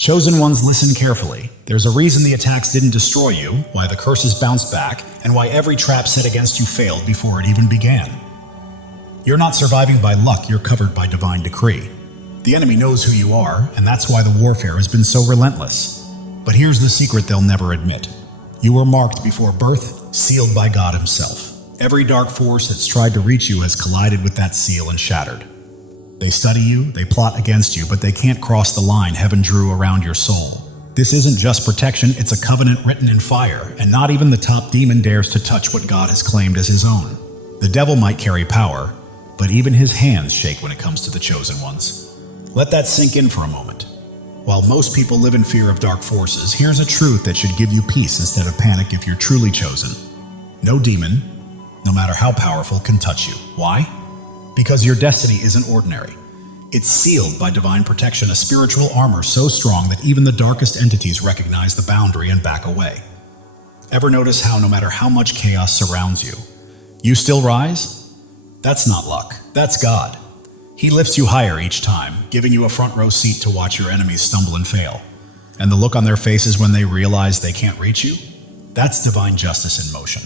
Chosen ones, listen carefully. There's a reason the attacks didn't destroy you, why the curses bounced back, and why every trap set against you failed before it even began. You're not surviving by luck, you're covered by divine decree. The enemy knows who you are, and that's why the warfare has been so relentless. But here's the secret they'll never admit. You were marked before birth, sealed by God Himself. Every dark force that's tried to reach you has collided with that seal and shattered. They study you, they plot against you, but they can't cross the line heaven drew around your soul. This isn't just protection, it's a covenant written in fire, and not even the top demon dares to touch what God has claimed as his own. The devil might carry power, but even his hands shake when it comes to the chosen ones. Let that sink in for a moment. While most people live in fear of dark forces, here's a truth that should give you peace instead of panic if you're truly chosen. No demon, no matter how powerful, can touch you. Why? Because your destiny isn't ordinary. It's sealed by divine protection, a spiritual armor so strong that even the darkest entities recognize the boundary and back away. Ever notice how no matter how much chaos surrounds you, you still rise? That's not luck, that's God. He lifts you higher each time, giving you a front row seat to watch your enemies stumble and fail. And the look on their faces when they realize they can't reach you? That's divine justice in motion.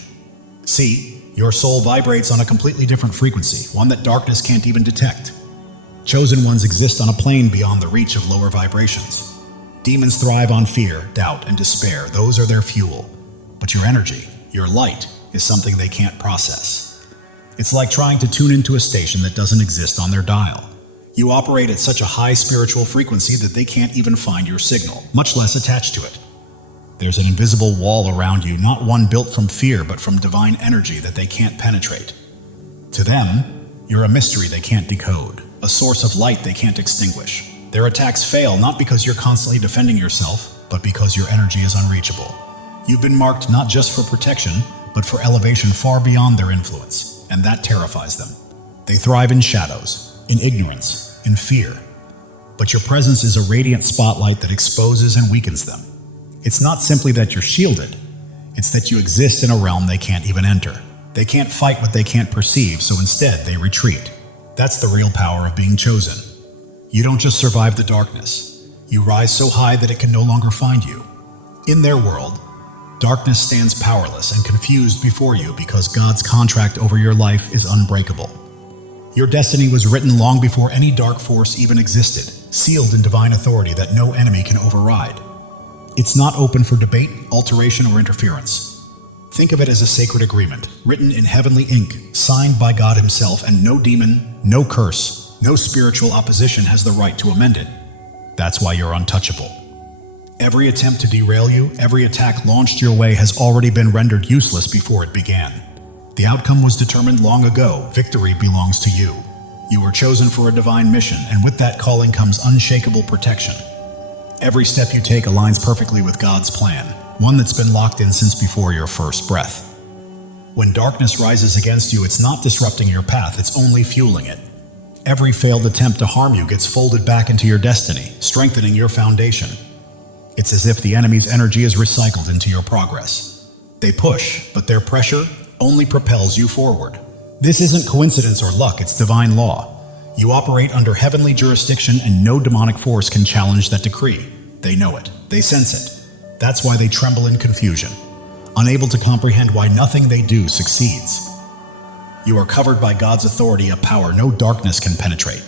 See, your soul vibrates on a completely different frequency, one that darkness can't even detect. Chosen ones exist on a plane beyond the reach of lower vibrations. Demons thrive on fear, doubt, and despair. Those are their fuel. But your energy, your light, is something they can't process. It's like trying to tune into a station that doesn't exist on their dial. You operate at such a high spiritual frequency that they can't even find your signal, much less attach to it. There's an invisible wall around you, not one built from fear, but from divine energy that they can't penetrate. To them, you're a mystery they can't decode, a source of light they can't extinguish. Their attacks fail not because you're constantly defending yourself, but because your energy is unreachable. You've been marked not just for protection, but for elevation far beyond their influence, and that terrifies them. They thrive in shadows, in ignorance, in fear. But your presence is a radiant spotlight that exposes and weakens them. It's not simply that you're shielded, it's that you exist in a realm they can't even enter. They can't fight what they can't perceive, so instead they retreat. That's the real power of being chosen. You don't just survive the darkness, you rise so high that it can no longer find you. In their world, darkness stands powerless and confused before you because God's contract over your life is unbreakable. Your destiny was written long before any dark force even existed, sealed in divine authority that no enemy can override. It's not open for debate, alteration, or interference. Think of it as a sacred agreement, written in heavenly ink, signed by God Himself, and no demon, no curse, no spiritual opposition has the right to amend it. That's why you're untouchable. Every attempt to derail you, every attack launched your way has already been rendered useless before it began. The outcome was determined long ago. Victory belongs to you. You were chosen for a divine mission, and with that calling comes unshakable protection. Every step you take aligns perfectly with God's plan, one that's been locked in since before your first breath. When darkness rises against you, it's not disrupting your path, it's only fueling it. Every failed attempt to harm you gets folded back into your destiny, strengthening your foundation. It's as if the enemy's energy is recycled into your progress. They push, but their pressure only propels you forward. This isn't coincidence or luck, it's divine law. You operate under heavenly jurisdiction, and no demonic force can challenge that decree. They know it. They sense it. That's why they tremble in confusion, unable to comprehend why nothing they do succeeds. You are covered by God's authority, a power no darkness can penetrate.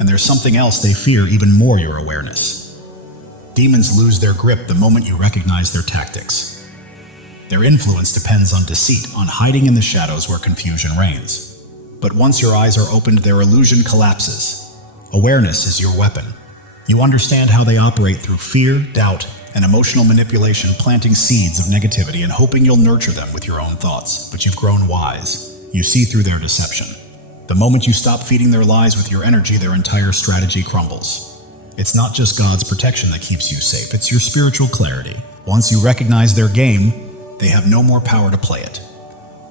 And there's something else they fear even more: your awareness. Demons lose their grip the moment you recognize their tactics. Their influence depends on deceit, on hiding in the shadows where confusion reigns. But once your eyes are opened, their illusion collapses. Awareness is your weapon. You understand how they operate through fear, doubt, and emotional manipulation, planting seeds of negativity and hoping you'll nurture them with your own thoughts. But you've grown wise. You see through their deception. The moment you stop feeding their lies with your energy, their entire strategy crumbles. It's not just God's protection that keeps you safe, it's your spiritual clarity. Once you recognize their game, they have no more power to play it.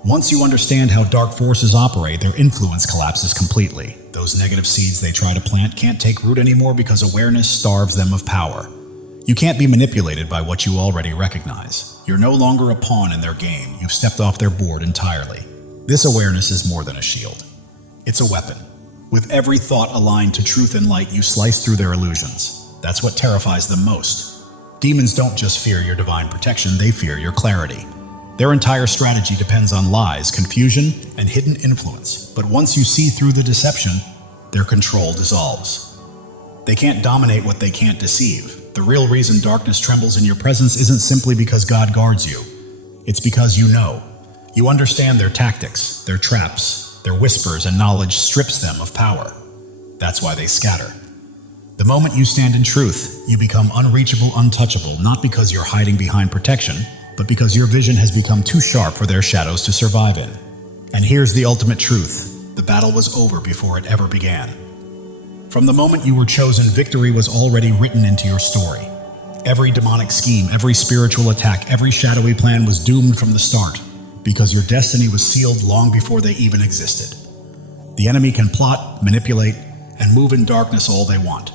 Once you understand how dark forces operate, their influence collapses completely. Those negative seeds they try to plant can't take root anymore because awareness starves them of power. You can't be manipulated by what you already recognize. You're no longer a pawn in their game. You've stepped off their board entirely. This awareness is more than a shield. It's a weapon. With every thought aligned to truth and light, you slice through their illusions. That's what terrifies them most. Demons don't just fear your divine protection, they fear your clarity. Their entire strategy depends on lies, confusion, and hidden influence. But once you see through the deception, their control dissolves. They can't dominate what they can't deceive. The real reason darkness trembles in your presence isn't simply because God guards you. It's because you know. You understand their tactics, their traps, their whispers, and knowledge strips them of power. That's why they scatter. The moment you stand in truth, you become unreachable, untouchable, not because you're hiding behind protection, but because your vision has become too sharp for their shadows to survive in. And here's the ultimate truth. The battle was over before it ever began. From the moment you were chosen, victory was already written into your story. Every demonic scheme, every spiritual attack, every shadowy plan was doomed from the start, because your destiny was sealed long before they even existed. The enemy can plot, manipulate, and move in darkness all they want,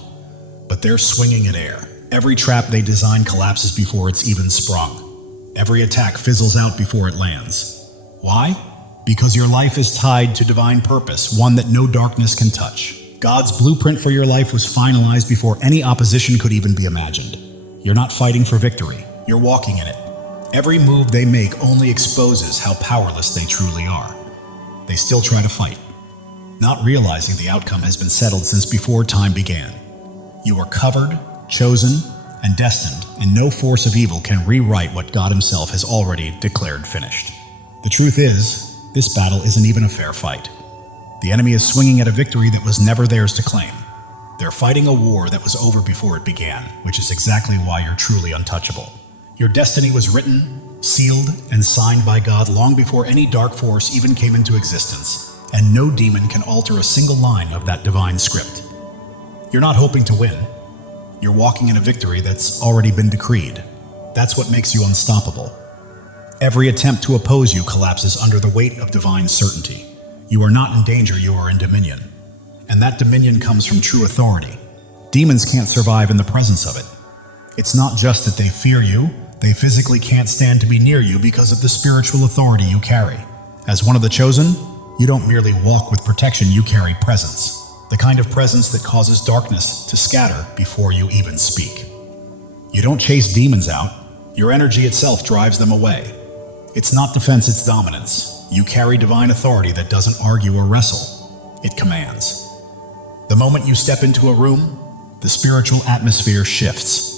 but they're swinging in air. Every trap they design collapses before it's even sprung. Every attack fizzles out before it lands. Why? Because your life is tied to divine purpose, one that no darkness can touch. God's blueprint for your life was finalized before any opposition could even be imagined. You're not fighting for victory, you're walking in it. Every move they make only exposes how powerless they truly are. They still try to fight, not realizing the outcome has been settled since before time began. You are covered, chosen, and destined, and no force of evil can rewrite what God Himself has already declared finished. The truth is, this battle isn't even a fair fight. The enemy is swinging at a victory that was never theirs to claim. They're fighting a war that was over before it began, which is exactly why you're truly untouchable. Your destiny was written, sealed, and signed by God long before any dark force even came into existence, and no demon can alter a single line of that divine script. You're not hoping to win. You're walking in a victory that's already been decreed. That's what makes you unstoppable. Every attempt to oppose you collapses under the weight of divine certainty. You are not in danger, you are in dominion. And that dominion comes from true authority. Demons can't survive in the presence of it. It's not just that they fear you, they physically can't stand to be near you because of the spiritual authority you carry. As one of the chosen, you don't merely walk with protection, you carry presence. The kind of presence that causes darkness to scatter before you even speak. You don't chase demons out, your energy itself drives them away. It's not defense, it's dominance. You carry divine authority that doesn't argue or wrestle, it commands. The moment you step into a room, the spiritual atmosphere shifts.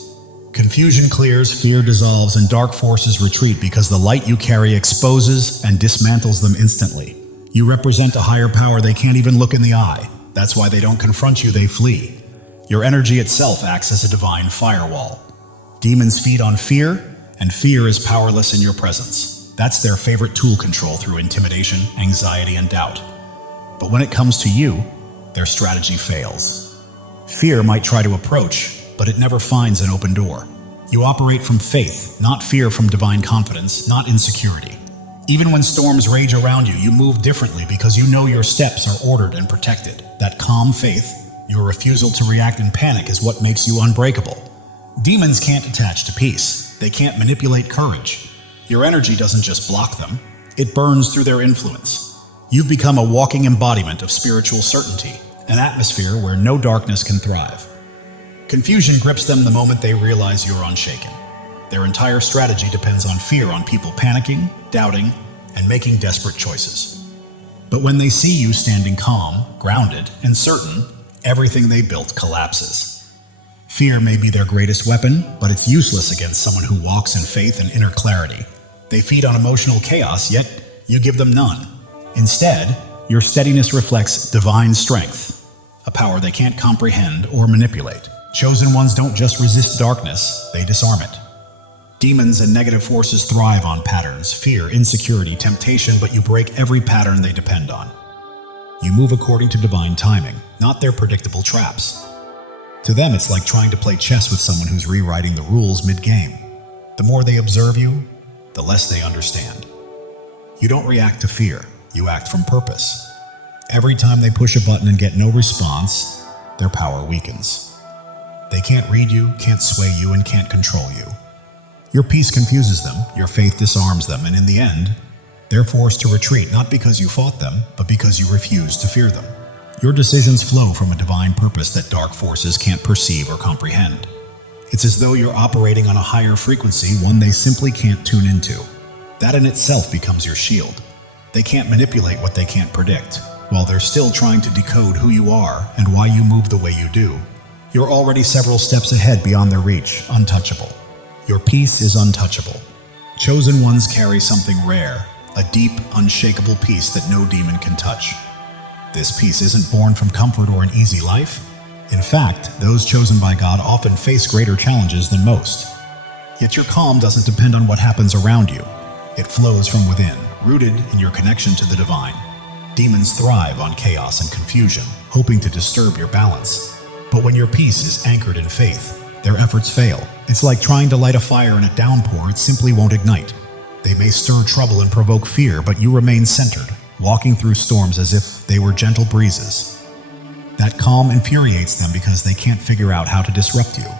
Confusion clears, fear dissolves, and dark forces retreat because the light you carry exposes and dismantles them instantly. You represent a higher power they can't even look in the eye. That's why they don't confront you, they flee. Your energy itself acts as a divine firewall. Demons feed on fear, and fear is powerless in your presence. That's their favorite tool: control through intimidation, anxiety, and doubt. But when it comes to you, their strategy fails. Fear might try to approach, but it never finds an open door. You operate from faith, not fear, from divine confidence, not insecurity. Even when storms rage around you, you move differently because you know your steps are ordered and protected. That calm faith, your refusal to react in panic, is what makes you unbreakable. Demons can't attach to peace. They can't manipulate courage. Your energy doesn't just block them, it burns through their influence. You've become a walking embodiment of spiritual certainty, an atmosphere where no darkness can thrive. Confusion grips them the moment they realize you're unshaken. Their entire strategy depends on fear, on people panicking, doubting, and making desperate choices. But when they see you standing calm, grounded, and certain, everything they built collapses. Fear may be their greatest weapon, but it's useless against someone who walks in faith and inner clarity. They feed on emotional chaos, yet you give them none. Instead, your steadiness reflects divine strength, a power they can't comprehend or manipulate. Chosen ones don't just resist darkness, they disarm it. Demons and negative forces thrive on patterns, fear, insecurity, temptation, but you break every pattern they depend on. You move according to divine timing, not their predictable traps. To them, it's like trying to play chess with someone who's rewriting the rules mid-game. The more they observe you, the less they understand. You don't react to fear, you act from purpose. Every time they push a button and get no response, their power weakens. They can't read you, can't sway you, and can't control you. Your peace confuses them, your faith disarms them, and in the end, they're forced to retreat, not because you fought them, but because you refused to fear them. Your decisions flow from a divine purpose that dark forces can't perceive or comprehend. It's as though you're operating on a higher frequency, one they simply can't tune into. That in itself becomes your shield. They can't manipulate what they can't predict. While they're still trying to decode who you are and why you move the way you do, you're already several steps ahead beyond their reach, untouchable. Your peace is untouchable. Chosen ones carry something rare, a deep, unshakable peace that no demon can touch. This peace isn't born from comfort or an easy life. In fact, those chosen by God often face greater challenges than most. Yet your calm doesn't depend on what happens around you. It flows from within, rooted in your connection to the divine. Demons thrive on chaos and confusion, hoping to disturb your balance. But when your peace is anchored in faith, their efforts fail. It's like trying to light a fire in a downpour, it simply won't ignite. They may stir trouble and provoke fear, but you remain centered, walking through storms as if they were gentle breezes. That calm infuriates them because they can't figure out how to disrupt you.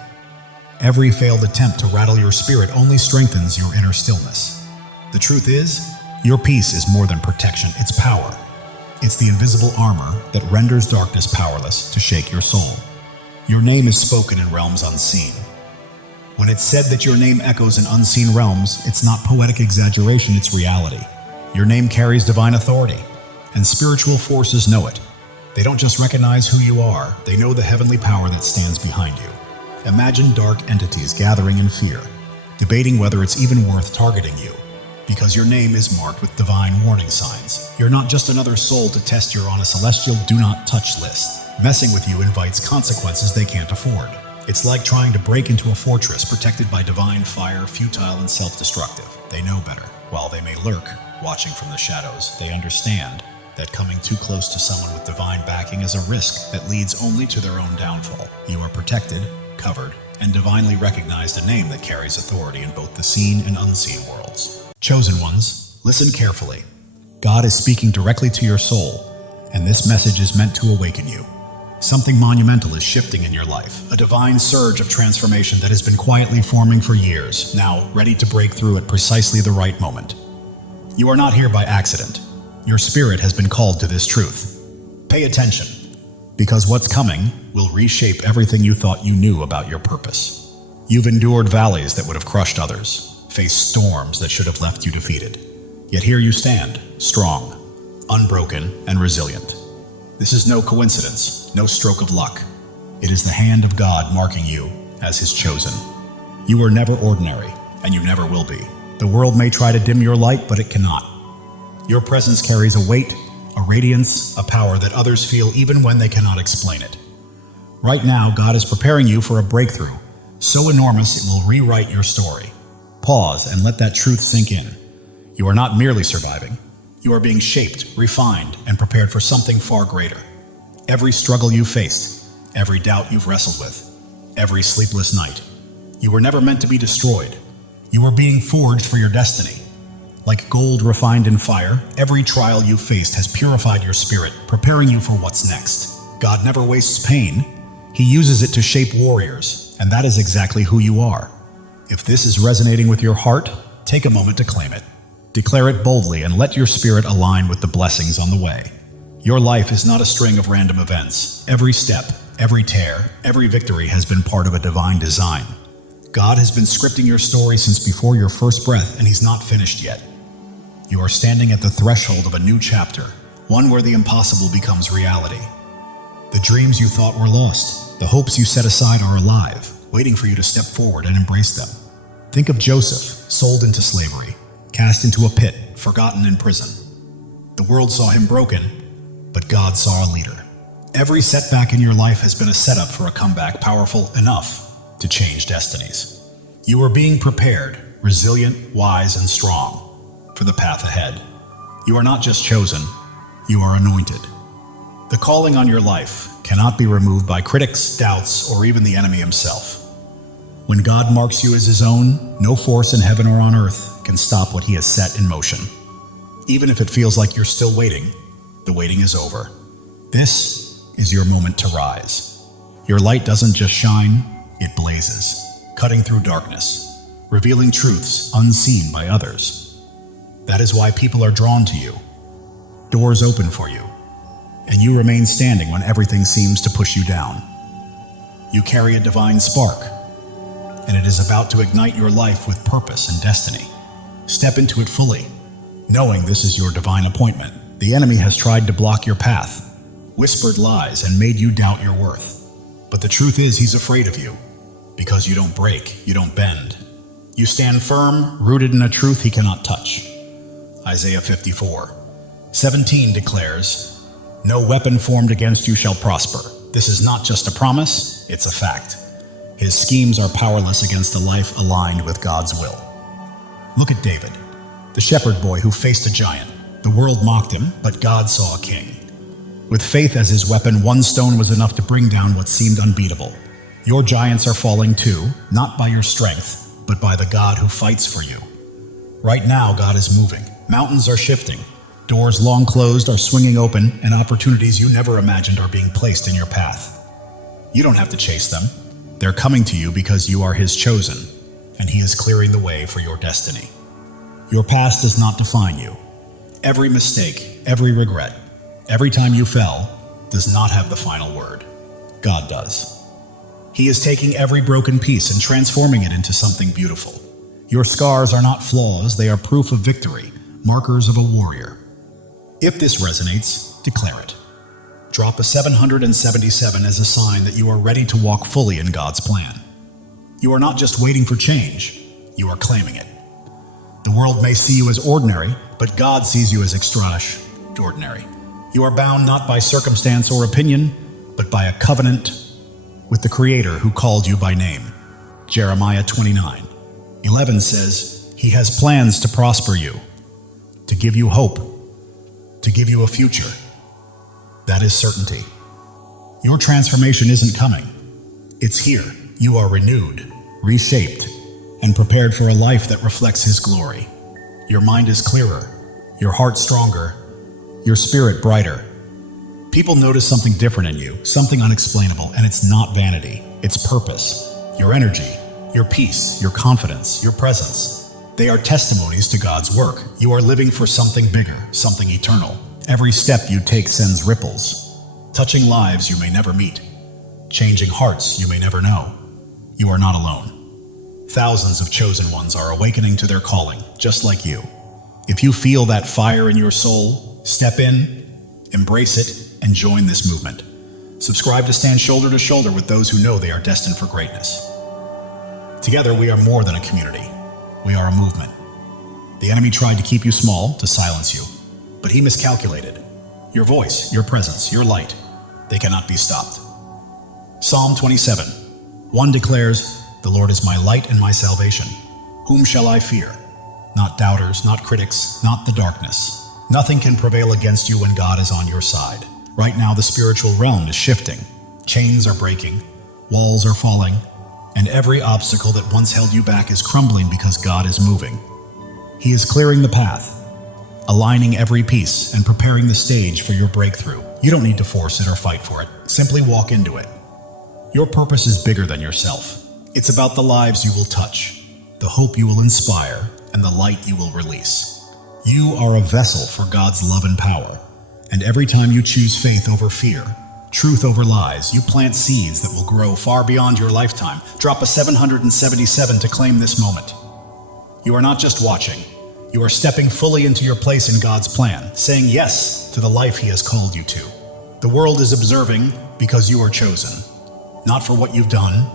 Every failed attempt to rattle your spirit only strengthens your inner stillness. The truth is, your peace is more than protection, it's power. It's the invisible armor that renders darkness powerless to shake your soul. Your name is spoken in realms unseen. When it's said that your name echoes in unseen realms, it's not poetic exaggeration, it's reality. Your name carries divine authority, and spiritual forces know it. They don't just recognize who you are, they know the heavenly power that stands behind you. Imagine dark entities gathering in fear, debating whether it's even worth targeting you. Because your name is marked with divine warning signs. You're not just another soul to test you're on a celestial do not touch list. Messing with you invites consequences they can't afford. It's like trying to break into a fortress protected by divine fire, futile and self-destructive. They know better. While they may lurk, watching from the shadows, they understand that coming too close to someone with divine backing is a risk that leads only to their own downfall. You are protected, covered, and divinely recognized, a name that carries authority in both the seen and unseen worlds. Chosen ones, listen carefully. God is speaking directly to your soul, and this message is meant to awaken you. Something monumental is shifting in your life, a divine surge of transformation that has been quietly forming for years, now ready to break through at precisely the right moment. You are not here by accident. Your spirit has been called to this truth. Pay attention, because what's coming will reshape everything you thought you knew about your purpose. You've endured valleys that would have crushed others, faced storms that should have left you defeated. Yet here you stand, strong, unbroken, and resilient. This is no coincidence, no stroke of luck. It is the hand of God marking you as His chosen. You are never ordinary, and you never will be. The world may try to dim your light, but it cannot. Your presence carries a weight, a radiance, a power that others feel even when they cannot explain it. Right now, God is preparing you for a breakthrough, so enormous it will rewrite your story. Pause and let that truth sink in. You are not merely surviving. You are being shaped, refined, and prepared for something far greater. Every struggle you faced, every doubt you've wrestled with, every sleepless night, you were never meant to be destroyed. You were being forged for your destiny. Like gold refined in fire, every trial you faced has purified your spirit, preparing you for what's next. God never wastes pain. He uses it to shape warriors, and that is exactly who you are. If this is resonating with your heart, take a moment to claim it. Declare it boldly and let your spirit align with the blessings on the way. Your life is not a string of random events. Every step, every tear, every victory has been part of a divine design. God has been scripting your story since before your first breath, and He's not finished yet. You are standing at the threshold of a new chapter, one where the impossible becomes reality. The dreams you thought were lost, the hopes you set aside are alive, waiting for you to step forward and embrace them. Think of Joseph, sold into slavery, cast into a pit, forgotten in prison. The world saw him broken, but God saw a leader. Every setback in your life has been a setup for a comeback powerful enough to change destinies. You are being prepared, resilient, wise, and strong for the path ahead. You are not just chosen, you are anointed. The calling on your life cannot be removed by critics, doubts, or even the enemy himself. When God marks you as His own, no force in heaven or on earth can stop what He has set in motion. Even if it feels like you're still waiting, the waiting is over. This is your moment to rise. Your light doesn't just shine, it blazes, cutting through darkness, revealing truths unseen by others. That is why people are drawn to you. Doors open for you. and you remain standing when everything seems to push you down. You carry a divine spark, and it is about to ignite your life with purpose and destiny. Step into it fully, knowing this is your divine appointment. The enemy has tried to block your path, whispered lies, and made you doubt your worth. But the truth is, he's afraid of you, because you don't break, you don't bend. You stand firm, rooted in a truth he cannot touch. Isaiah 54:17 declares, "No weapon formed against you shall prosper." This is not just a promise, it's a fact. His schemes are powerless against a life aligned with God's will. Look at David, the shepherd boy who faced a giant. The world mocked him, but God saw a king. With faith as his weapon, one stone was enough to bring down what seemed unbeatable. Your giants are falling too, not by your strength, but by the God who fights for you. Right now, God is moving. Mountains are shifting. Doors long closed are swinging open, and opportunities you never imagined are being placed in your path. You don't have to chase them. They're coming to you because you are his chosen, and he is clearing the way for your destiny. Your past does not define you. Every mistake, every regret, every time you fell, does not have the final word. God does. He is taking every broken piece and transforming it into something beautiful. Your scars are not flaws, they are proof of victory, markers of a warrior. If this resonates, declare it. Drop a 777 as a sign that you are ready to walk fully in God's plan. You are not just waiting for change, you are claiming it. The world may see you as ordinary, but God sees you as extraordinary. You are bound not by circumstance or opinion, but by a covenant with the Creator who called you by name. Jeremiah 29:11 says, "He has plans to prosper you, to give you hope, to give you a future." That is certainty. Your transformation isn't coming. It's here. You are renewed, reshaped, and prepared for a life that reflects His glory. Your mind is clearer, your heart stronger, your spirit brighter. People notice something different in you, something unexplainable, and it's not vanity, it's purpose. Your energy, your peace, your confidence, your presence. They are testimonies to God's work. You are living for something bigger, something eternal. Every step you take sends ripples, touching lives you may never meet, changing hearts you may never know. You are not alone. Thousands of chosen ones are awakening to their calling, just like you. If you feel that fire in your soul, step in, embrace it, and join this movement. Subscribe to stand shoulder to shoulder with those who know they are destined for greatness. Together, we are more than a community. We are a movement. The enemy tried to keep you small, to silence you, but he miscalculated. Your voice, your presence, your light, they cannot be stopped. Psalm 27:1 declares, "The Lord is my light and my salvation. Whom shall I fear? Not doubters, not critics, not the darkness. Nothing can prevail against you when God is on your side." Right now, the spiritual realm is shifting. Chains are breaking, walls are falling, and every obstacle that once held you back is crumbling because God is moving. He is clearing the path, aligning every piece, and preparing the stage for your breakthrough. You don't need to force it or fight for it. Simply walk into it. Your purpose is bigger than yourself. It's about the lives you will touch, the hope you will inspire, and the light you will release. You are a vessel for God's love and power. And every time you choose faith over fear, truth over lies, you plant seeds that will grow far beyond your lifetime. Drop a 777 to claim this moment. You are not just watching. You are stepping fully into your place in God's plan, saying yes to the life He has called you to. The world is observing because you are chosen, not for what you've done,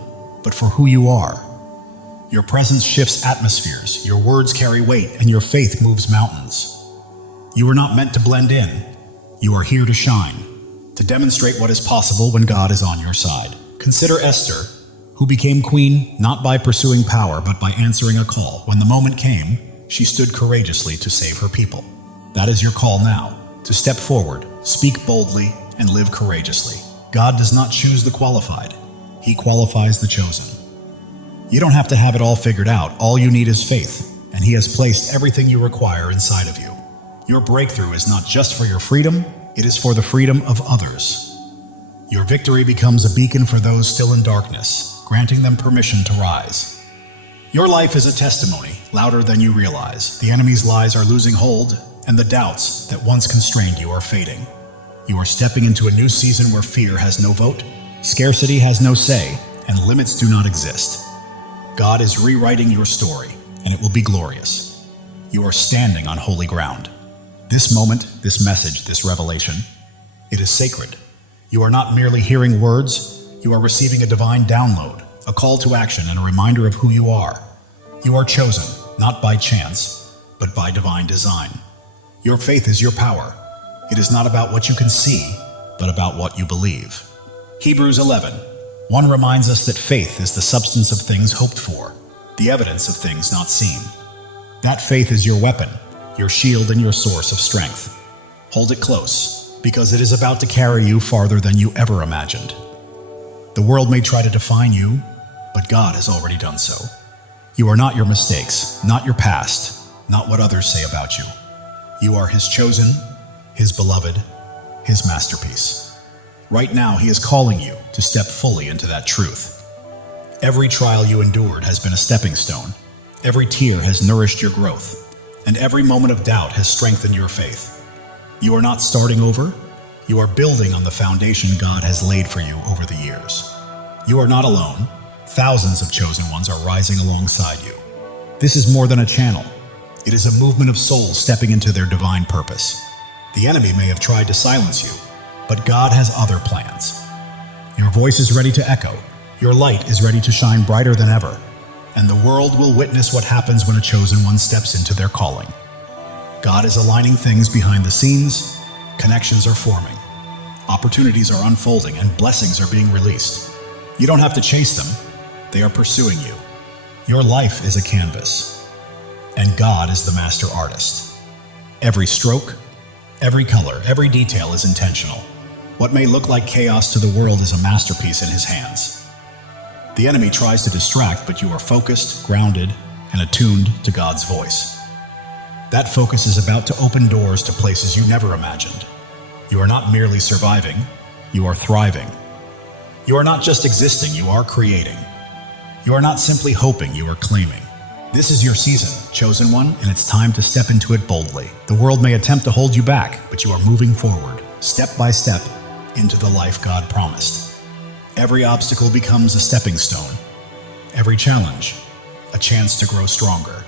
but for who you are. Your presence shifts atmospheres, your words carry weight, and your faith moves mountains. You are not meant to blend in. You are here to shine, to demonstrate what is possible when God is on your side. Consider Esther, who became queen not by pursuing power, but by answering a call. When the moment came, she stood courageously to save her people. That is your call now, to step forward, speak boldly, and live courageously. God does not choose the qualified. He qualifies the chosen. You don't have to have it all figured out. All you need is faith, and He has placed everything you require inside of you. Your breakthrough is not just for your freedom, it is for the freedom of others. Your victory becomes a beacon for those still in darkness, granting them permission to rise. Your life is a testimony, louder than you realize. The enemy's lies are losing hold, and the doubts that once constrained you are fading. You are stepping into a new season where fear has no vote, scarcity has no say, and limits do not exist. God is rewriting your story, and it will be glorious. You are standing on holy ground. This moment, this message, this revelation, it is sacred. You are not merely hearing words, you are receiving a divine download, a call to action, and a reminder of who you are. You are chosen, not by chance, but by divine design. Your faith is your power. It is not about what you can see, but about what you believe. Hebrews 11:1 reminds us that faith is the substance of things hoped for, the evidence of things not seen. That faith is your weapon, your shield, and your source of strength. Hold it close, because it is about to carry you farther than you ever imagined. The world may try to define you, but God has already done so. You are not your mistakes, not your past, not what others say about you. You are His chosen, His beloved, His masterpiece. Right now, He is calling you to step fully into that truth. Every trial you endured has been a stepping stone. Every tear has nourished your growth, and every moment of doubt has strengthened your faith. You are not starting over. You are building on the foundation God has laid for you over the years. You are not alone. Thousands of chosen ones are rising alongside you. This is more than a channel. It is a movement of souls stepping into their divine purpose. The enemy may have tried to silence you, but God has other plans. Your voice is ready to echo. Your light is ready to shine brighter than ever. And the world will witness what happens when a chosen one steps into their calling. God is aligning things behind the scenes. Connections are forming. Opportunities are unfolding and blessings are being released. You don't have to chase them. They are pursuing you. Your life is a canvas, and God is the master artist. Every stroke, every color, every detail is intentional. What may look like chaos to the world is a masterpiece in His hands. The enemy tries to distract, but you are focused, grounded, and attuned to God's voice. That focus is about to open doors to places you never imagined. You are not merely surviving, you are thriving. You are not just existing, you are creating. You are not simply hoping, you are claiming. This is your season, chosen one, and it's time to step into it boldly. The world may attempt to hold you back, but you are moving forward, step by step, into the life God promised. Every obstacle becomes a stepping stone. Every challenge, a chance to grow stronger.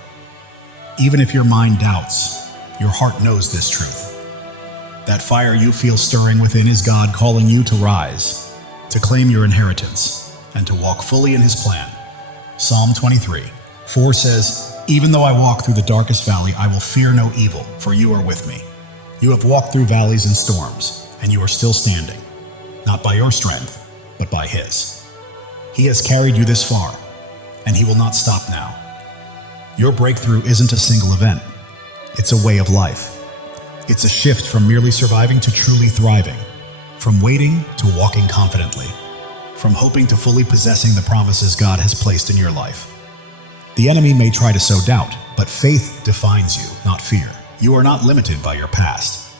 Even if your mind doubts, your heart knows this truth. That fire you feel stirring within is God calling you to rise, to claim your inheritance, and to walk fully in His plan. Psalm 23:4 says, "Even though I walk through the darkest valley, I will fear no evil, for you are with me. You have walked through valleys and storms, and you are still standing, not by your strength, but by His. He has carried you this far, and He will not stop now. Your breakthrough isn't a single event. It's a way of life. It's a shift from merely surviving to truly thriving, from waiting to walking confidently, from hoping to fully possessing the promises God has placed in your life. The enemy may try to sow doubt, but faith defines you, not fear. You are not limited by your past.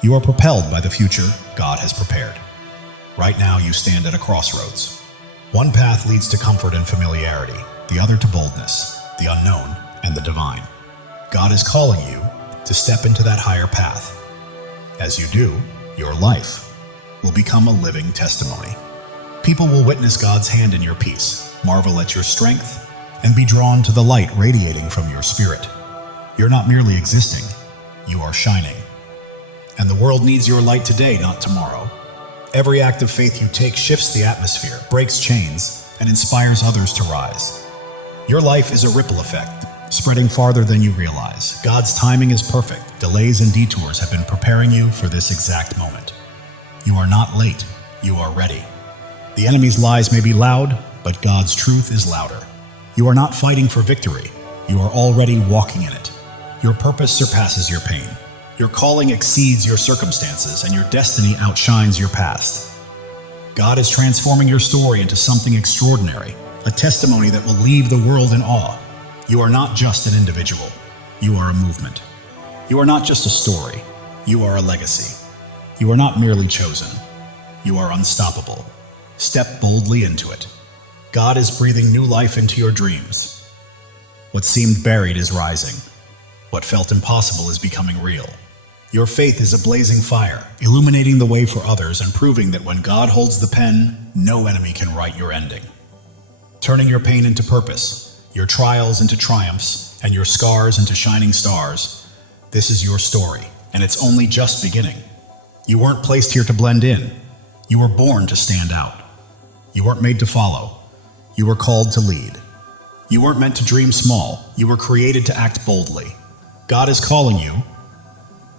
You are propelled by the future God has prepared. Right now, you stand at a crossroads. One path leads to comfort and familiarity, the other to boldness, the unknown, and the divine. God is calling you to step into that higher path. As you do, your life will become a living testimony. People will witness God's hand in your peace, marvel at your strength, and be drawn to the light radiating from your spirit. You're not merely existing, you are shining. And the world needs your light today, not tomorrow. Every act of faith you take shifts the atmosphere, breaks chains, and inspires others to rise. Your life is a ripple effect, spreading farther than you realize. God's timing is perfect. Delays and detours have been preparing you for this exact moment. You are not late, you are ready. The enemy's lies may be loud, but God's truth is louder. You are not fighting for victory, you are already walking in it. Your purpose surpasses your pain. Your calling exceeds your circumstances, and your destiny outshines your past. God is transforming your story into something extraordinary, a testimony that will leave the world in awe. You are not just an individual, you are a movement. You are not just a story, you are a legacy. You are not merely chosen, you are unstoppable. Step boldly into it. God is breathing new life into your dreams. What seemed buried is rising. What felt impossible is becoming real. Your faith is a blazing fire, illuminating the way for others and proving that when God holds the pen, no enemy can write your ending. Turning your pain into purpose, your trials into triumphs, and your scars into shining stars, this is your story, and it's only just beginning. You weren't placed here to blend in. You were born to stand out. You weren't made to follow. You were called to lead. You weren't meant to dream small. You were created to act boldly. God is calling you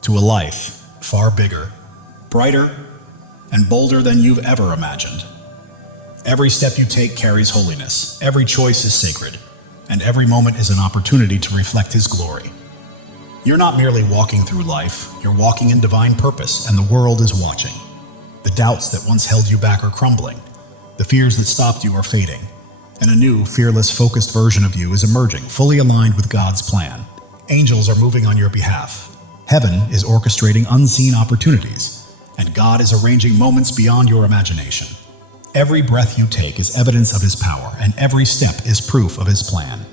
to a life far bigger, brighter, and bolder than you've ever imagined. Every step you take carries holiness, every choice is sacred, and every moment is an opportunity to reflect His glory. You're not merely walking through life, you're walking in divine purpose, and the world is watching. The doubts that once held you back are crumbling, the fears that stopped you are fading, and a new, fearless, focused version of you is emerging, fully aligned with God's plan. Angels are moving on your behalf. Heaven is orchestrating unseen opportunities, and God is arranging moments beyond your imagination. Every breath you take is evidence of His power, and every step is proof of His plan.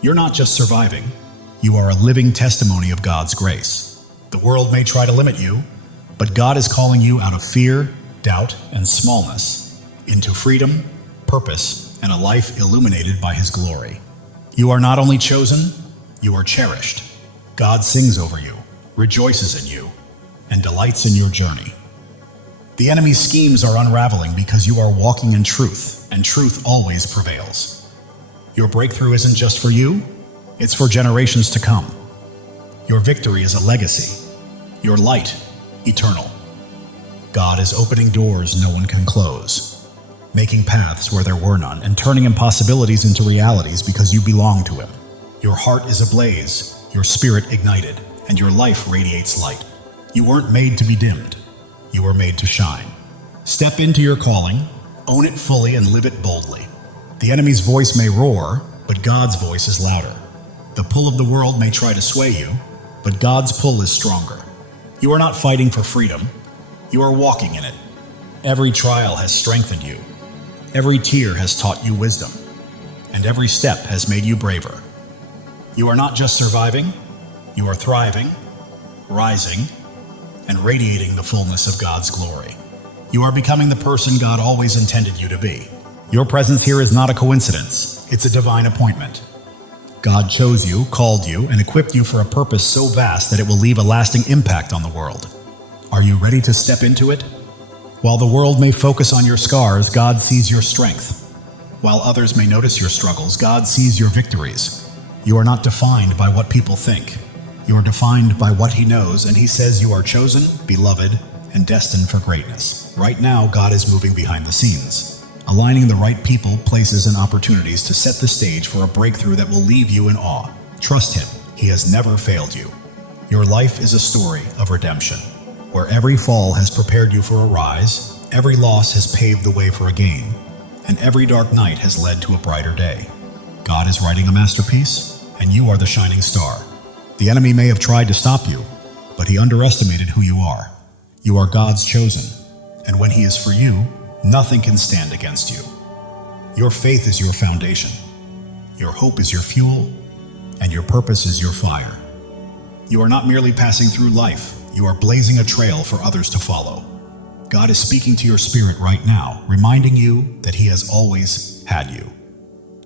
You're not just surviving, you are a living testimony of God's grace. The world may try to limit you, but God is calling you out of fear, doubt, and smallness into freedom, purpose, and a life illuminated by His glory. You are not only chosen, you are cherished. God sings over you, rejoices in you, and delights in your journey. The enemy's schemes are unraveling because you are walking in truth, and truth always prevails. Your breakthrough isn't just for you, it's for generations to come. Your victory is a legacy, your light eternal. God is opening doors no one can close, making paths where there were none, and turning impossibilities into realities because you belong to Him. Your heart is ablaze, your spirit ignited, and your life radiates light. You weren't made to be dimmed. You were made to shine. Step into your calling, own it fully, and live it boldly. The enemy's voice may roar, but God's voice is louder. The pull of the world may try to sway you, but God's pull is stronger. You are not fighting for freedom. You are walking in it. Every trial has strengthened you. Every tear has taught you wisdom, and every step has made you braver. You are not just surviving, you are thriving, rising, and radiating the fullness of God's glory. You are becoming the person God always intended you to be. Your presence here is not a coincidence, it's a divine appointment. God chose you, called you, and equipped you for a purpose so vast that it will leave a lasting impact on the world. Are you ready to step into it? While the world may focus on your scars, God sees your strength. While others may notice your struggles, God sees your victories. You are not defined by what people think. You are defined by what He knows, and He says you are chosen, beloved, and destined for greatness. Right now, God is moving behind the scenes, aligning the right people, places, and opportunities to set the stage for a breakthrough that will leave you in awe. Trust Him. He has never failed you. Your life is a story of redemption, where every fall has prepared you for a rise, every loss has paved the way for a gain, and every dark night has led to a brighter day. God is writing a masterpiece, and you are the shining star. The enemy may have tried to stop you, but he underestimated who you are. You are God's chosen, and when He is for you, nothing can stand against you. Your faith is your foundation, your hope is your fuel, and your purpose is your fire. You are not merely passing through life, you are blazing a trail for others to follow. God is speaking to your spirit right now, reminding you that He has always had you,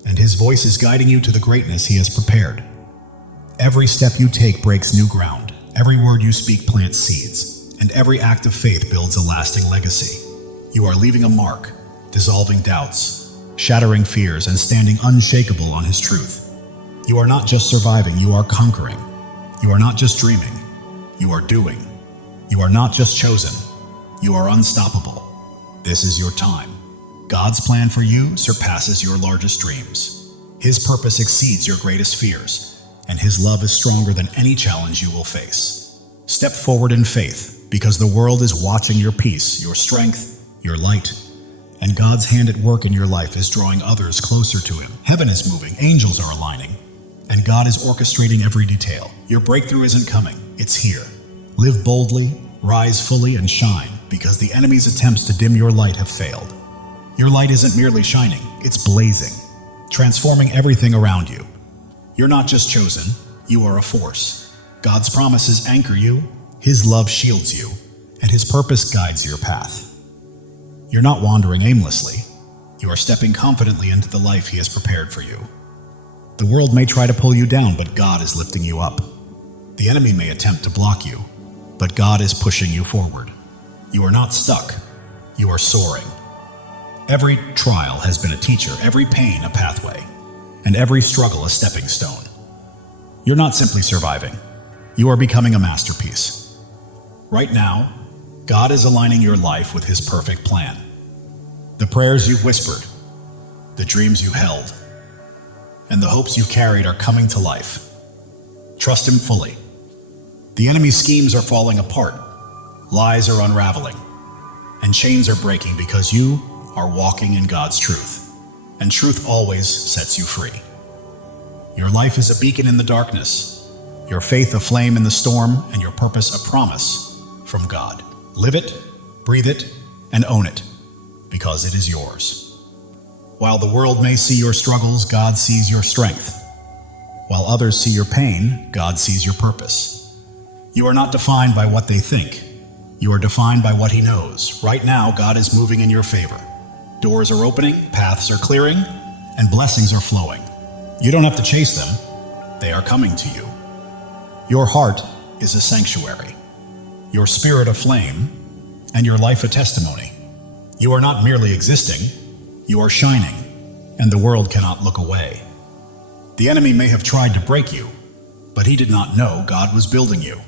and His voice is guiding you to the greatness He has prepared. Every step you take breaks new ground, every word you speak plants seeds, and every act of faith builds a lasting legacy. You are leaving a mark, dissolving doubts, shattering fears, and standing unshakable on His truth. You are not just surviving, you are conquering. You are not just dreaming, you are doing. You are not just chosen, you are unstoppable. This is your time. God's plan for you surpasses your largest dreams. His purpose exceeds your greatest fears, and His love is stronger than any challenge you will face. Step forward in faith, because the world is watching your peace, your strength, your light, and God's hand at work in your life is drawing others closer to Him. Heaven is moving, angels are aligning, and God is orchestrating every detail. Your breakthrough isn't coming, it's here. Live boldly, rise fully, and shine, because the enemy's attempts to dim your light have failed. Your light isn't merely shining, it's blazing, transforming everything around you. You're not just chosen, you are a force. God's promises anchor you, His love shields you, and His purpose guides your path. You're not wandering aimlessly. You are stepping confidently into the life He has prepared for you. The world may try to pull you down, but God is lifting you up. The enemy may attempt to block you, but God is pushing you forward. You are not stuck. You are soaring. Every trial has been a teacher, every pain a pathway, and every struggle a stepping stone. You're not simply surviving. You are becoming a masterpiece. Right now, God is aligning your life with His perfect plan. The prayers you've whispered, the dreams you held, and the hopes you've carried are coming to life. Trust Him fully. The enemy's schemes are falling apart, lies are unraveling, and chains are breaking because you are walking in God's truth, and truth always sets you free. Your life is a beacon in the darkness, your faith a flame in the storm, and your purpose a promise from God. Live it, breathe it, and own it, because it is yours. While the world may see your struggles, God sees your strength. While others see your pain, God sees your purpose. You are not defined by what they think. You are defined by what He knows. Right now, God is moving in your favor. Doors are opening, paths are clearing, and blessings are flowing. You don't have to chase them. They are coming to you. Your heart is a sanctuary, your spirit a flame, and your life a testimony. You are not merely existing, you are shining, and the world cannot look away. The enemy may have tried to break you, but he did not know God was building you.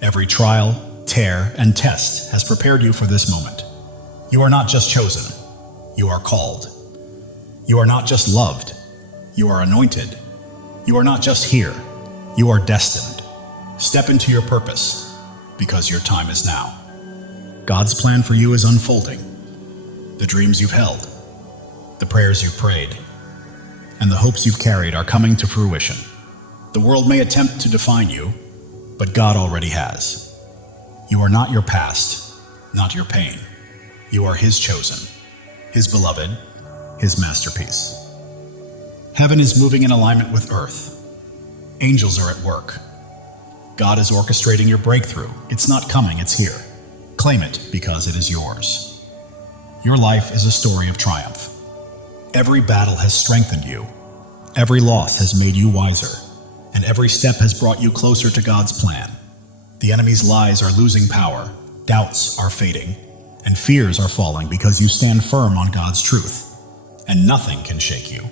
Every trial, tear, and test has prepared you for this moment. You are not just chosen, you are called. You are not just loved, you are anointed. You are not just here, you are destined. Step into your purpose, because your time is now. God's plan for you is unfolding. The dreams you've held, the prayers you've prayed, and the hopes you've carried are coming to fruition. The world may attempt to define you, but God already has. You are not your past, not your pain. You are His chosen, His beloved, His masterpiece. Heaven is moving in alignment with earth. Angels are at work. God is orchestrating your breakthrough. It's not coming, it's here. Claim it because it is yours. Your life is a story of triumph. Every battle has strengthened you. Every loss has made you wiser. And every step has brought you closer to God's plan. The enemy's lies are losing power, doubts are fading, and fears are falling because you stand firm on God's truth. And nothing can shake you.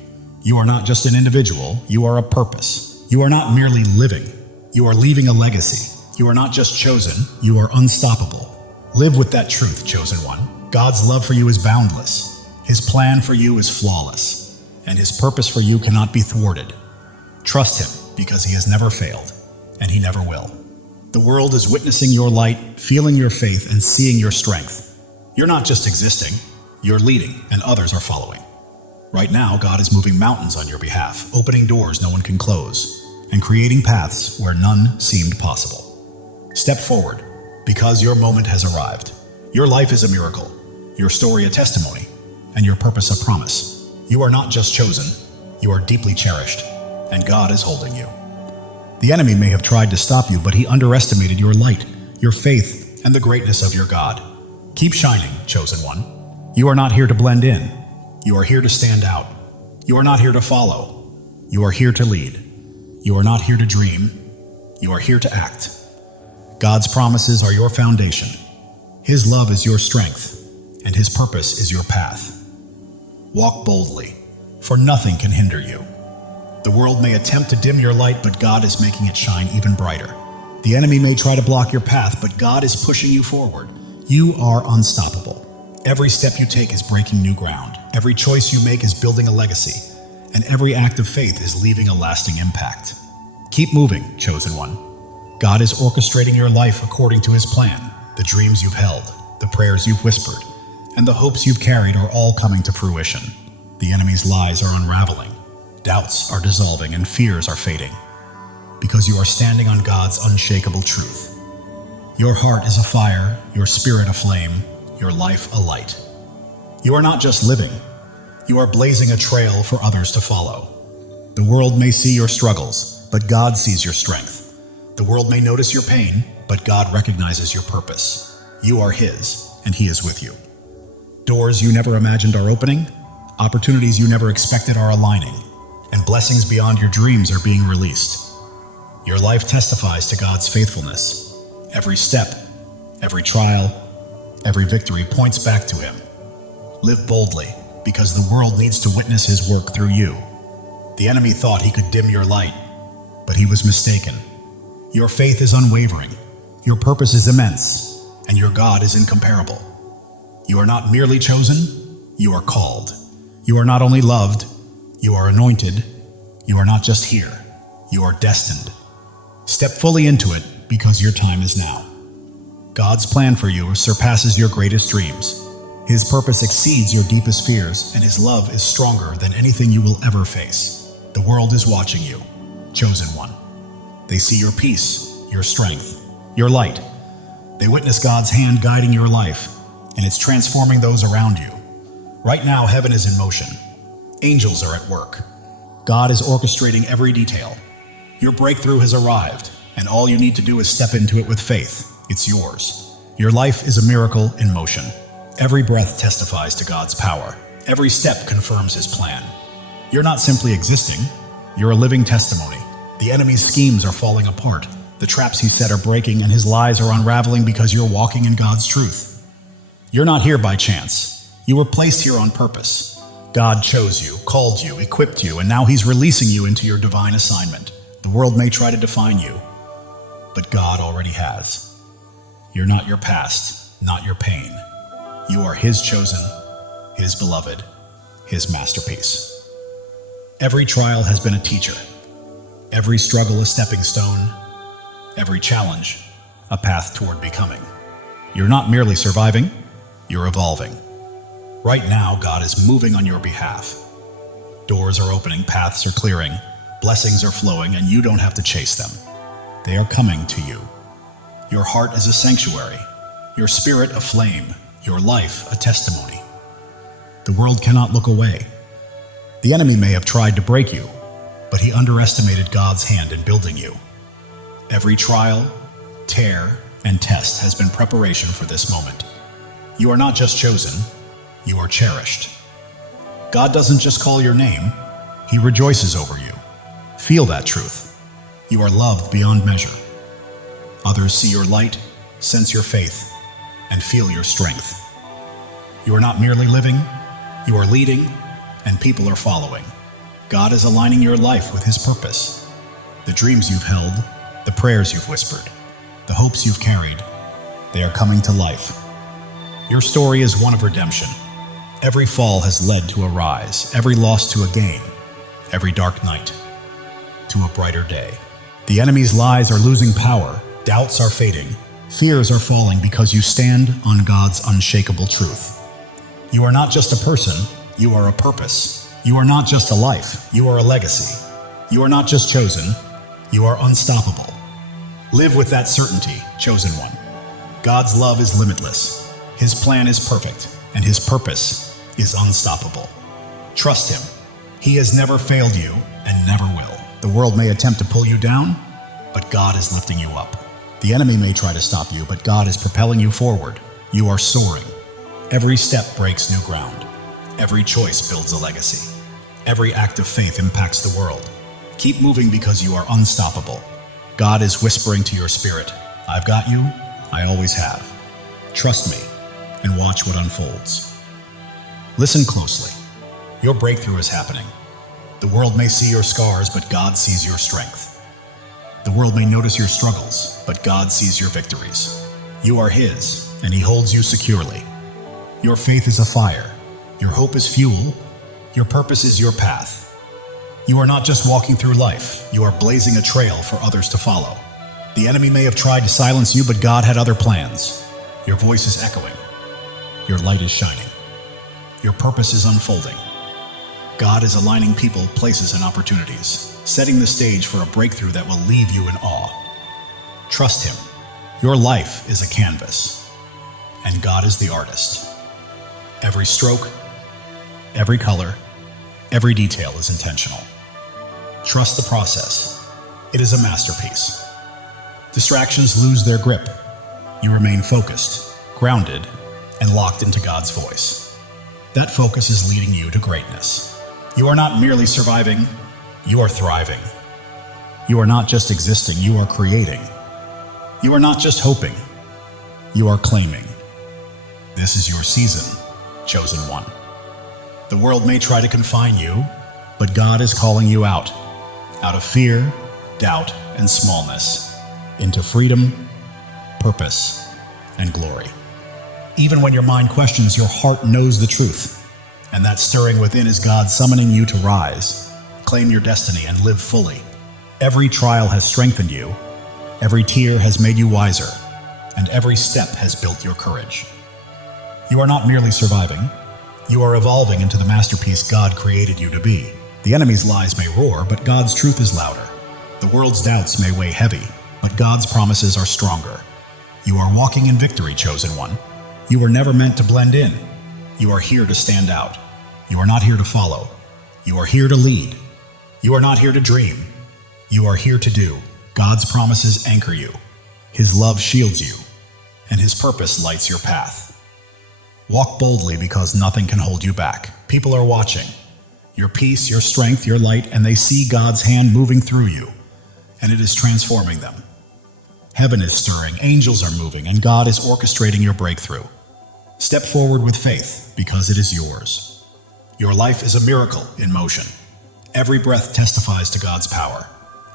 You are not just an individual, you are a purpose. You are not merely living, you are leaving a legacy. You are not just chosen, you are unstoppable. Live with that truth, chosen one. God's love for you is boundless. His plan for you is flawless, and His purpose for you cannot be thwarted. Trust Him because He has never failed, and He never will. The world is witnessing your light, feeling your faith, and seeing your strength. You're not just existing, you're leading, and others are following. Right now, God is moving mountains on your behalf, opening doors no one can close, and creating paths where none seemed possible. Step forward, because your moment has arrived. Your life is a miracle, your story a testimony, and your purpose a promise. You are not just chosen, you are deeply cherished, and God is holding you. The enemy may have tried to stop you, but he underestimated your light, your faith, and the greatness of your God. Keep shining, chosen one. You are not here to blend in. You are here to stand out. You are not here to follow. You are here to lead. You are not here to dream. You are here to act. God's promises are your foundation. His love is your strength, and His purpose is your path. Walk boldly, for nothing can hinder you. The world may attempt to dim your light, but God is making it shine even brighter. The enemy may try to block your path, but God is pushing you forward. You are unstoppable. Every step you take is breaking new ground. Every choice you make is building a legacy, and every act of faith is leaving a lasting impact. Keep moving, chosen one. God is orchestrating your life according to His plan. The dreams you've held, the prayers you've whispered, and the hopes you've carried are all coming to fruition. The enemy's lies are unraveling, doubts are dissolving, and fears are fading, because you are standing on God's unshakable truth. Your heart is a fire, your spirit a flame, your life a light. You are not just living, you are blazing a trail for others to follow. The world may see your struggles, but God sees your strength. The world may notice your pain, but God recognizes your purpose. You are His, and He is with you. Doors you never imagined are opening, opportunities you never expected are aligning, and blessings beyond your dreams are being released. Your life testifies to God's faithfulness. Every step, every trial, every victory points back to Him. Live boldly, because the world needs to witness His work through you. The enemy thought he could dim your light, but he was mistaken. Your faith is unwavering, your purpose is immense, and your God is incomparable. You are not merely chosen, you are called. You are not only loved, you are anointed. You are not just here, you are destined. Step fully into it, because your time is now. God's plan for you surpasses your greatest dreams. His purpose exceeds your deepest fears, and His love is stronger than anything you will ever face. The world is watching you, chosen one. They see your peace, your strength, your light. They witness God's hand guiding your life, and it's transforming those around you. Right now, heaven is in motion. Angels are at work. God is orchestrating every detail. Your breakthrough has arrived, and all you need to do is step into it with faith. It's yours. Your life is a miracle in motion. Every breath testifies to God's power. Every step confirms His plan. You're not simply existing, you're a living testimony. The enemy's schemes are falling apart. The traps he set are breaking, and his lies are unraveling because you're walking in God's truth. You're not here by chance. You were placed here on purpose. God chose you, called you, equipped you, and now He's releasing you into your divine assignment. The world may try to define you, but God already has. You're not your past, not your pain. You are His chosen, His beloved, His masterpiece. Every trial has been a teacher. Every struggle a stepping stone. Every challenge a path toward becoming. You're not merely surviving, you're evolving. Right now, God is moving on your behalf. Doors are opening, paths are clearing, blessings are flowing, and you don't have to chase them. They are coming to you. Your heart is a sanctuary, your spirit a flame, your life a testimony. The world cannot look away. The enemy may have tried to break you, but he underestimated God's hand in building you. Every trial, tear, and test has been preparation for this moment. You are not just chosen, you are cherished. God doesn't just call your name, He rejoices over you. Feel that truth. You are loved beyond measure. Others see your light, sense your faith, and feel your strength. You are not merely living, you are leading, and people are following. God is aligning your life with His purpose. The dreams you've held, the prayers you've whispered, the hopes you've carried, they are coming to life. Your story is one of redemption. Every fall has led to a rise, every loss to a gain, every dark night to a brighter day. The enemy's lies are losing power, doubts are fading, fears are falling because you stand on God's unshakable truth. You are not just a person, you are a purpose. You are not just a life, you are a legacy. You are not just chosen, you are unstoppable. Live with that certainty, chosen one. God's love is limitless. His plan is perfect, and His purpose is unstoppable. Trust Him. He has never failed you and never will. The world may attempt to pull you down, but God is lifting you up. The enemy may try to stop you, but God is propelling you forward. You are soaring. Every step breaks new ground. Every choice builds a legacy. Every act of faith impacts the world. Keep moving because you are unstoppable. God is whispering to your spirit, I've got you, I always have. Trust me, and watch what unfolds. Listen closely. Your breakthrough is happening. The world may see your scars, but God sees your strength. The world may notice your struggles, but God sees your victories. You are His, and He holds you securely. Your faith is a fire. Your hope is fuel. Your purpose is your path. You are not just walking through life, you are blazing a trail for others to follow. The enemy may have tried to silence you, but God had other plans. Your voice is echoing. Your light is shining. Your purpose is unfolding. God is aligning people, places, and opportunities, setting the stage for a breakthrough that will leave you in awe. Trust Him. Your life is a canvas, and God is the artist. Every stroke, every color, every detail is intentional. Trust the process. It is a masterpiece. Distractions lose their grip. You remain focused, grounded, and locked into God's voice. That focus is leading you to greatness. You are not merely surviving, you are thriving. You are not just existing, you are creating. You are not just hoping, you are claiming. This is your season, chosen one. The world may try to confine you, but God is calling you out of fear, doubt, and smallness, into freedom, purpose, and glory. Even when your mind questions, your heart knows the truth, and that stirring within is God summoning you to rise, claim your destiny, and live fully. Every trial has strengthened you, every tear has made you wiser, and every step has built your courage. You are not merely surviving, you are evolving into the masterpiece God created you to be. The enemy's lies may roar, but God's truth is louder. The world's doubts may weigh heavy, but God's promises are stronger. You are walking in victory, chosen one. You were never meant to blend in. You are here to stand out. You are not here to follow. You are here to lead. You are not here to dream. You are here to do. God's promises anchor you. His love shields you, and His purpose lights your path. Walk boldly because nothing can hold you back. People are watching. Your peace, your strength, your light, and they see God's hand moving through you, and it is transforming them. Heaven is stirring, angels are moving, and God is orchestrating your breakthrough. Step forward with faith, because it is yours. Your life is a miracle in motion. Every breath testifies to God's power.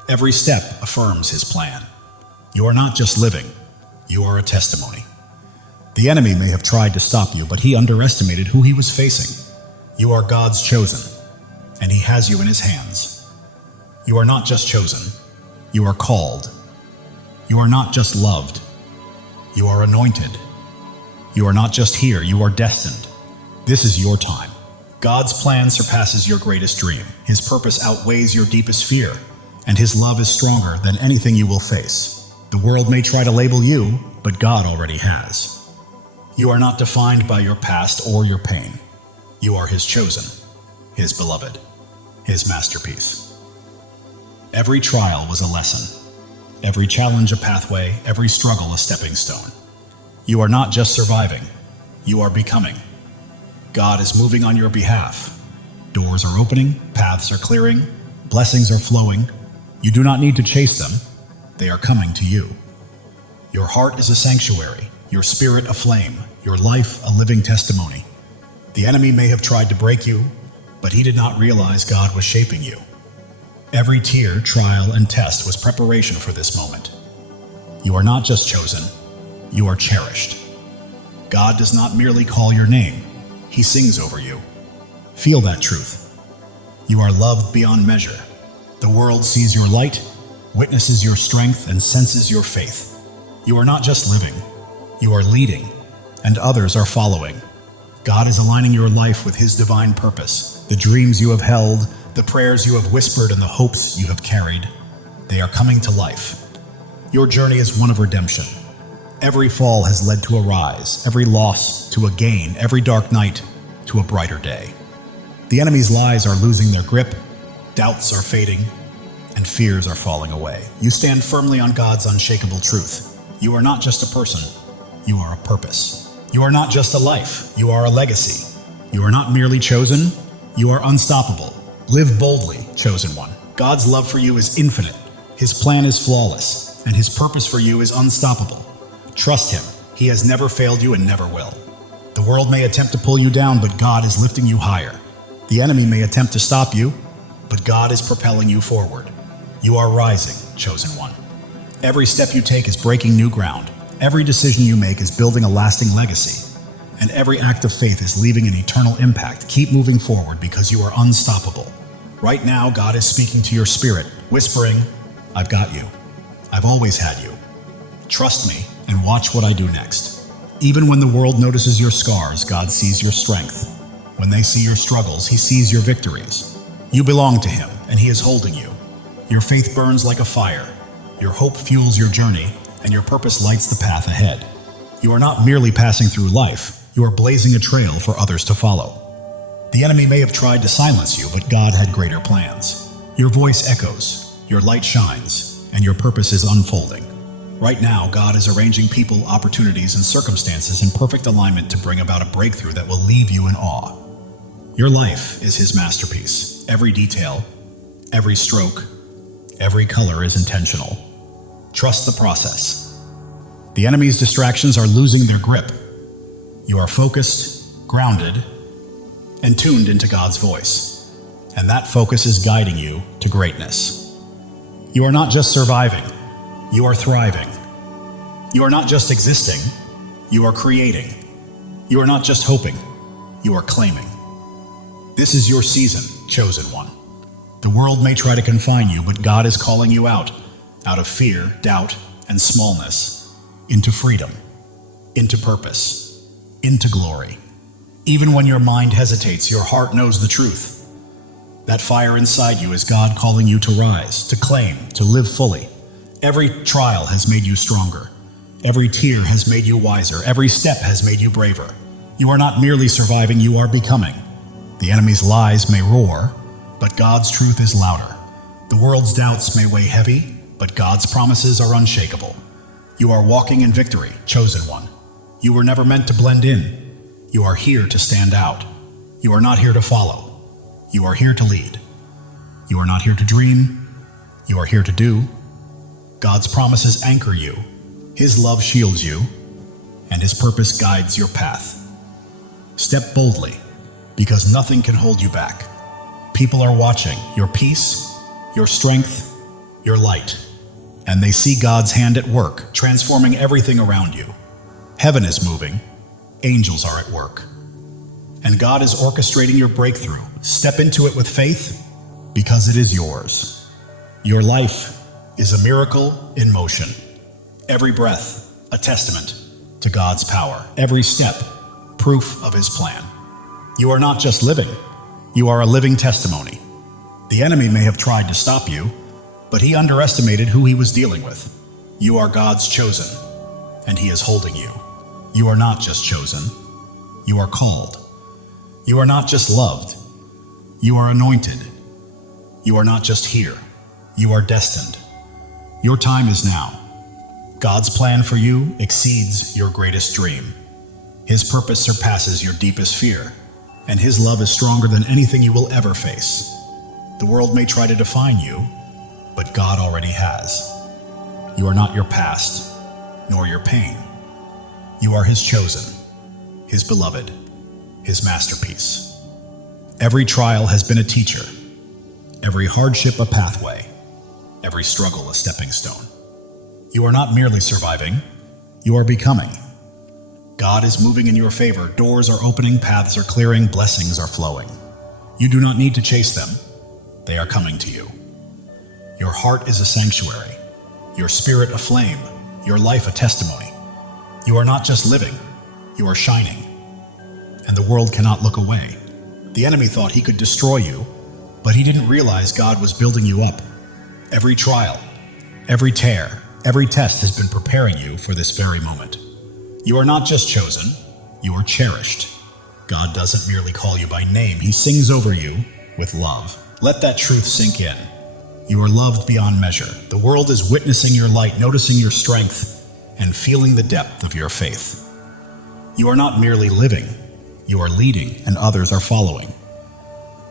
Every step affirms His plan. You are not just living, you are a testimony. The enemy may have tried to stop you, but he underestimated who he was facing. You are God's chosen, and He has you in His hands. You are not just chosen, you are called. You are not just loved, you are anointed. You are not just here, you are destined. This is your time. God's plan surpasses your greatest dream. His purpose outweighs your deepest fear, and His love is stronger than anything you will face. The world may try to label you, but God already has. You are not defined by your past or your pain. You are His chosen, His beloved, His masterpiece. Every trial was a lesson. Every challenge a pathway, every struggle a stepping stone. You are not just surviving, you are becoming. God is moving on your behalf. Doors are opening, paths are clearing, blessings are flowing. You do not need to chase them, they are coming to you. Your heart is a sanctuary, your spirit a flame, your life a living testimony. The enemy may have tried to break you, but he did not realize God was shaping you. Every tear, trial, and test was preparation for this moment. You are not just chosen, you are cherished. God does not merely call your name, He sings over you. Feel that truth. You are loved beyond measure. The world sees your light, witnesses your strength, and senses your faith. You are not just living, you are leading, and others are following. God is aligning your life with His divine purpose. The dreams you have held, the prayers you have whispered, and the hopes you have carried, they are coming to life. Your journey is one of redemption. Every fall has led to a rise, every loss to a gain, every dark night to a brighter day. The enemy's lies are losing their grip, doubts are fading, and fears are falling away. You stand firmly on God's unshakable truth. You are not just a person, you are a purpose. You are not just a life, you are a legacy. You are not merely chosen, you are unstoppable. Live boldly, chosen one. God's love for you is infinite. His plan is flawless, and His purpose for you is unstoppable. Trust Him. He has never failed you and never will. The world may attempt to pull you down, but God is lifting you higher. The enemy may attempt to stop you, but God is propelling you forward. You are rising, chosen one. Every step you take is breaking new ground. Every decision you make is building a lasting legacy. And every act of faith is leaving an eternal impact. Keep moving forward because you are unstoppable. Right now, God is speaking to your spirit, whispering, I've got you. I've always had you. Trust me and watch what I do next. Even when the world notices your scars, God sees your strength. When they see your struggles, He sees your victories. You belong to Him, and He is holding you. Your faith burns like a fire. Your hope fuels your journey, and your purpose lights the path ahead. You are not merely passing through life, you are blazing a trail for others to follow. The enemy may have tried to silence you, but God had greater plans. Your voice echoes, your light shines, and your purpose is unfolding. Right now, God is arranging people, opportunities, and circumstances in perfect alignment to bring about a breakthrough that will leave you in awe. Your life is His masterpiece. Every detail, every stroke, every color is intentional. Trust the process. The enemy's distractions are losing their grip. You are focused, grounded, and tuned into God's voice. And that focus is guiding you to greatness. You are not just surviving, you are thriving. You are not just existing, you are creating. You are not just hoping, you are claiming. This is your season, chosen one. The world may try to confine you, but God is calling you out of fear, doubt, and smallness, into freedom, into purpose, into glory. Even when your mind hesitates, your heart knows the truth. That fire inside you is God calling you to rise, to claim, to live fully. Every trial has made you stronger. Every tear has made you wiser. Every step has made you braver. You are not merely surviving, you are becoming. The enemy's lies may roar, but God's truth is louder. The world's doubts may weigh heavy, but God's promises are unshakable. You are walking in victory, chosen one. You were never meant to blend in. You are here to stand out. You are not here to follow. You are here to lead. You are not here to dream. You are here to do. God's promises anchor you. His love shields you, and His purpose guides your path. Step boldly, because nothing can hold you back. People are watching your peace, your strength, your light, and they see God's hand at work, transforming everything around you. Heaven is moving, angels are at work, and God is orchestrating your breakthrough. Step into it with faith, because it is yours. Your life is a miracle in motion. Every breath, a testament to God's power. Every step, proof of His plan. You are not just living, you are a living testimony. The enemy may have tried to stop you, but he underestimated who he was dealing with. You are God's chosen, and He is holding you. You are not just chosen, you are called. You are not just loved, you are anointed. You are not just here, you are destined. Your time is now. God's plan for you exceeds your greatest dream. His purpose surpasses your deepest fear, and His love is stronger than anything you will ever face. The world may try to define you, but God already has. You are not your past, nor your pain. You are His chosen, His beloved, His masterpiece. Every trial has been a teacher, every hardship a pathway, every struggle a stepping stone. You are not merely surviving, you are becoming. God is moving in your favor. Doors are opening, paths are clearing, blessings are flowing. You do not need to chase them. They are coming to you. Your heart is a sanctuary, your spirit a flame, your life a testimony. You are not just living, you are shining. And the world cannot look away. The enemy thought he could destroy you, but he didn't realize God was building you up. Every trial, every tear, every test has been preparing you for this very moment. You are not just chosen, you are cherished. God doesn't merely call you by name, He sings over you with love. Let that truth sink in. You are loved beyond measure. The world is witnessing your light, noticing your strength, and feeling the depth of your faith. You are not merely living, you are leading, and others are following.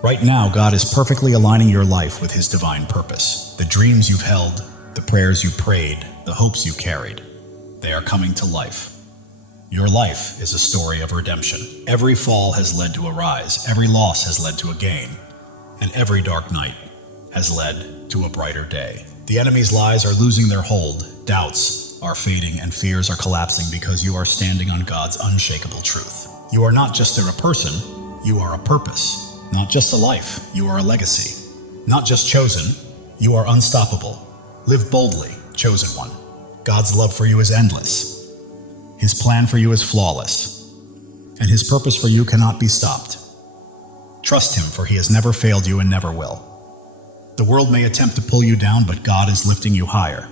Right now, God is perfectly aligning your life with His divine purpose. The dreams you've held, the prayers you prayed, the hopes you carried, they are coming to life. Your life is a story of redemption. Every fall has led to a rise, every loss has led to a gain, and every dark night has led to a brighter day. The enemy's lies are losing their hold, doubts are fading, and fears are collapsing because you are standing on God's unshakable truth. You are not just a person, you are a purpose. Not just a life, you are a legacy. Not just chosen, you are unstoppable. Live boldly, chosen one. God's love for you is endless. His plan for you is flawless, and His purpose for you cannot be stopped. Trust Him, for He has never failed you and never will. The world may attempt to pull you down, but God is lifting you higher.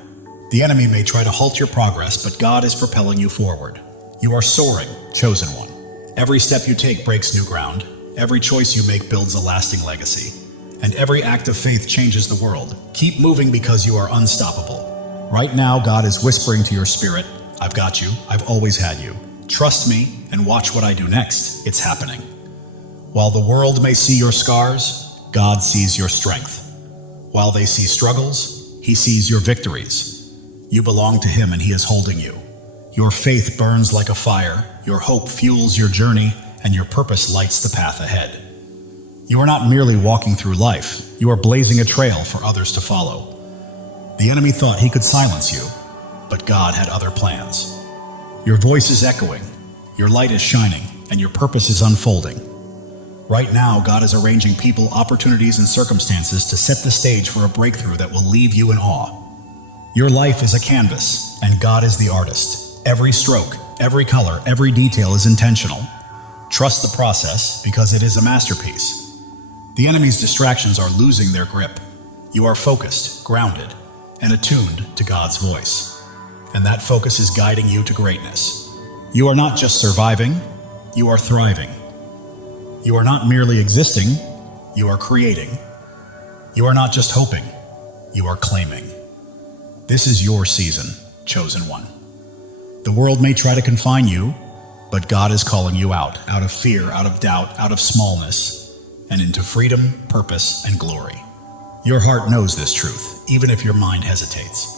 The enemy may try to halt your progress, but God is propelling you forward. You are soaring, chosen one. Every step you take breaks new ground. Every choice you make builds a lasting legacy. And every act of faith changes the world. Keep moving because you are unstoppable. Right now, God is whispering to your spirit, I've got you, I've always had you. Trust me and watch what I do next. It's happening. While the world may see your scars, God sees your strength. While they see struggles, He sees your victories. You belong to Him and He is holding you. Your faith burns like a fire, your hope fuels your journey, and your purpose lights the path ahead. You are not merely walking through life, you are blazing a trail for others to follow. The enemy thought he could silence you, but God had other plans. Your voice is echoing, your light is shining, and your purpose is unfolding. Right now, God is arranging people, opportunities, and circumstances to set the stage for a breakthrough that will leave you in awe. Your life is a canvas, and God is the artist. Every stroke, every color, every detail is intentional. Trust the process because it is a masterpiece. The enemy's distractions are losing their grip. You are focused, grounded, and attuned to God's voice. And that focus is guiding you to greatness. You are not just surviving, you are thriving. You are not merely existing, you are creating. You are not just hoping, you are claiming. This is your season, chosen one. The world may try to confine you, but God is calling you out of fear, out of doubt, out of smallness, and into freedom, purpose, and glory. Your heart knows this truth, even if your mind hesitates.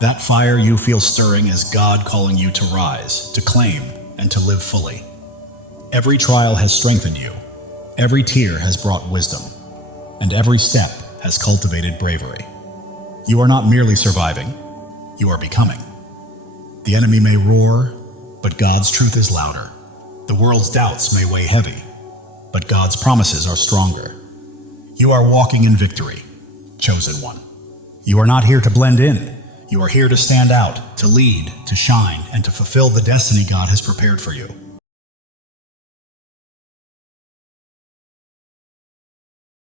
That fire you feel stirring is God calling you to rise, to claim, and to live fully. Every trial has strengthened you, every tear has brought wisdom, and every step has cultivated bravery. You are not merely surviving, you are becoming. The enemy may roar, but God's truth is louder. The world's doubts may weigh heavy, but God's promises are stronger. You are walking in victory, chosen one. You are not here to blend in. You are here to stand out, to lead, to shine, and to fulfill the destiny God has prepared for you.